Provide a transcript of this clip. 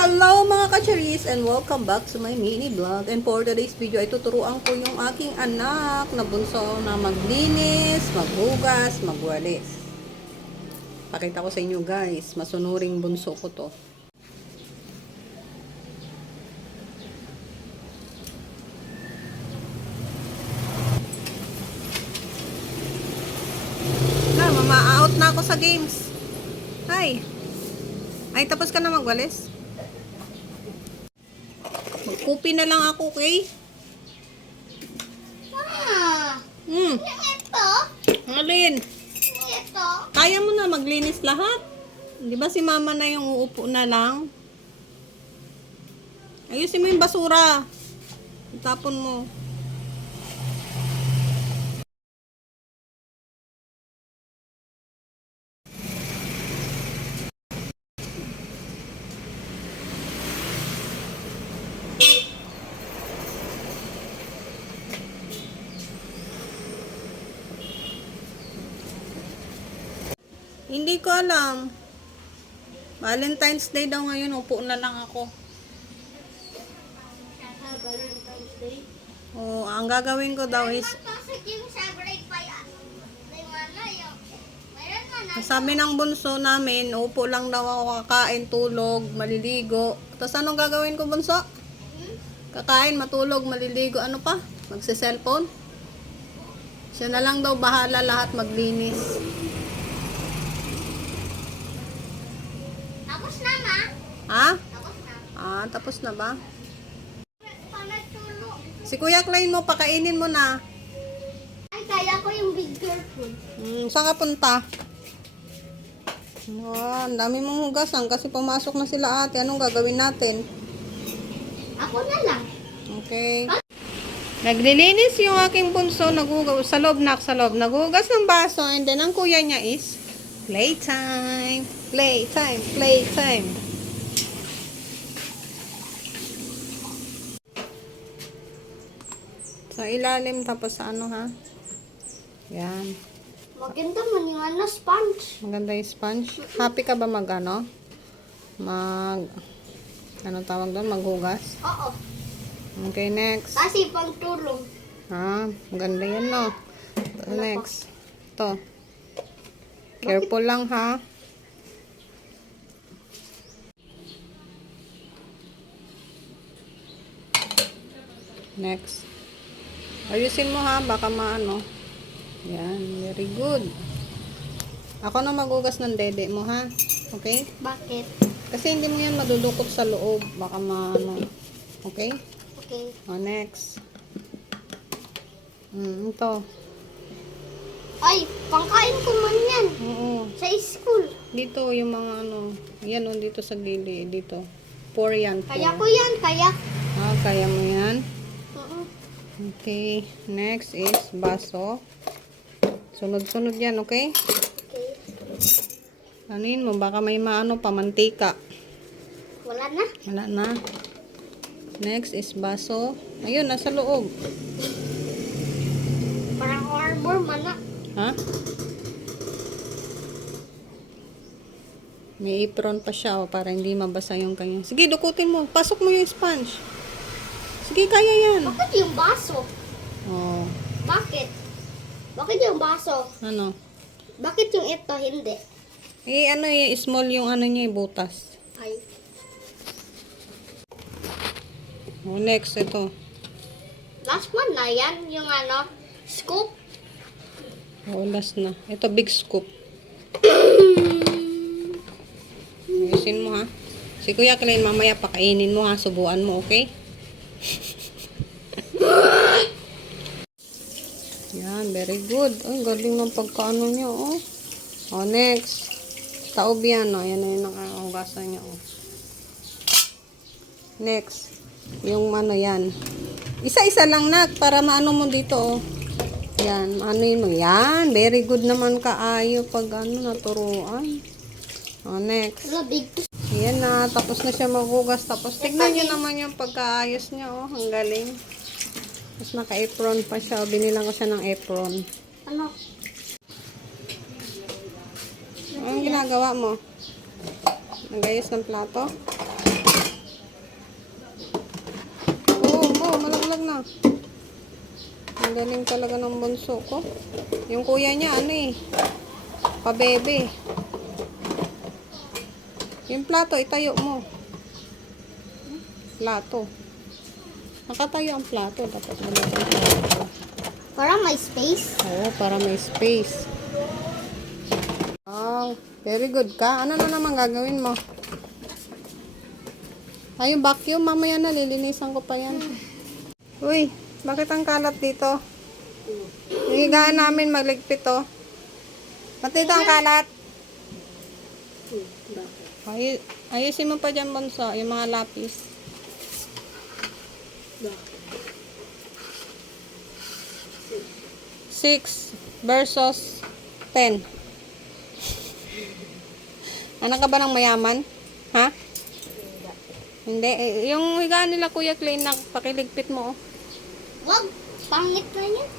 Hello mga ka-charis and welcome back to my mini vlog. And for today's video ay tuturuan ko yung aking anak na bunso na maglinis, maghugas, magwalis. Pakita ko sa inyo guys, masunuring bunso ko to. Na, mama-out na ako sa games. Hi. Ay, tapos ka na magwalis? Magkupi na lang ako, okay? Ito? Alin? Ito? Kaya mo na maglinis lahat? Di ba si mama na yung uupo na lang? Ayusin mo yung basura. Itapon mo. Hindi ko alam. Valentine's Day daw ngayon. Upo na lang ako. Valentine's Day? Oh, ang gagawin ko daw is sabi ng bunso namin, upo lang daw ako, kakain, tulog, maliligo. Tapos anong gagawin ko, bunso? Kakain, matulog, maliligo, ano pa? Magse-cellphone? Siya na lang daw bahala lahat maglinis. Tapos na, ma? Ha? Tapos na. Ah, tapos na ba? Panatulo. Si Kuya Klein mo, pakainin mo na. Ay, kaya ko yung big girl food. Saan ka punta? Oh, ang dami mong hugasan kasi pumasok na sila ate. Anong gagawin natin? Ako na lang. Okay. Naglilinis yung aking bunso, naghugas sa loob na sa loob. Naghugas ng baso and then ang kuya niya is playtime. Playtime, playtime. Sa ilalim tapos sa ano ha? Yan. Maganda man yung ano, sponge. Maganda yung sponge. Happy ka ba mag ano? Ano tawag doon? Maghugas? Oo. Okay, next. Kasi pang tulong. Maganda yan, no? Next. Ito. Careful lang, ha? Next. Ayusin mo, ha? Baka maano. Yan. Very good. Ako na maghugas ng dede mo, ha? Okay? Bakit? Kasi hindi mo yan madudukot sa loob. Baka maano. Okay? Okay. Next. Ito. Ay, pangkain ko man yan. Oo. Sa school. Dito, yung mga ano. Yan, dito sa gili. Dito. Pour yan. Pour. Kaya ko yan, kaya. Kaya mo yan. Oo. Okay. Next is baso. Sunod-sunod yan, okay? Okay. Anin mo, baka may maano pa, mantika. Wala na. Wala na. Next is baso. Ayun, nasa loob. Parang arbor man na. Ha? May apron pa siya para hindi mabasa yung kanya. Sige, dukutin mo. Pasok mo yung sponge. Sige, kaya yan. Bakit yung baso? Oh, Bakit? Bakit yung baso? ano? Bakit yung ito hindi? Ano small yung ano niya, butas. Ay. Oh, next, ito. Last one na yan. Yung ano, scoop. Oh, last na. Ito, big scoop. Ayusin mo, ha? Si Kuya Klein, mamaya pakainin mo, ha? Subuan mo, okay? Yan, very good. Ay, galing ng pagkaano niya, oh. Oh, next. Taob yan, oh. Yan na yung nakahugasan niya, oh. Next. Yung ano yan. Isa-isa lang, nak, para maano mo dito, oh. Yan, maanoin mo. Yan, very good naman kaayo pag ano, naturuan. Oh, next. Big. Yan na, tapos na siya maghugas. Tapos tignan nyo naman yung pagkaayos niya, oh. Ang galing. Tapos naka-apron pa siya. Binilang ko siya ng apron. Ano? Anong ginagawa mo? Nagayos ng plato? wag na. Ang galing talaga ng bunso ko. Yung kuya niya, ano eh, pabebe. Yung plato, itayo mo. Plato. Nakatayo ang plato. Dapat ganito ang plato. Para may space. Oo, para may space. Wow, very good ka. Ano na naman gagawin mo? Ay, yung vacuum, mamaya na, lilinisan ko pa yan. Uy, bakit ang kalat dito? Yung higaan namin magligpit, oh. Ba't dito ang kalat? Ayusin mo pa dyan, Bonso, yung mga lapis. 6 versus 10. Anak ka ba ng mayaman? Ha? Hindi. Yung higaan nila, Kuya Clay, na pakiligpit mo, oh. Wag, pangit na yan.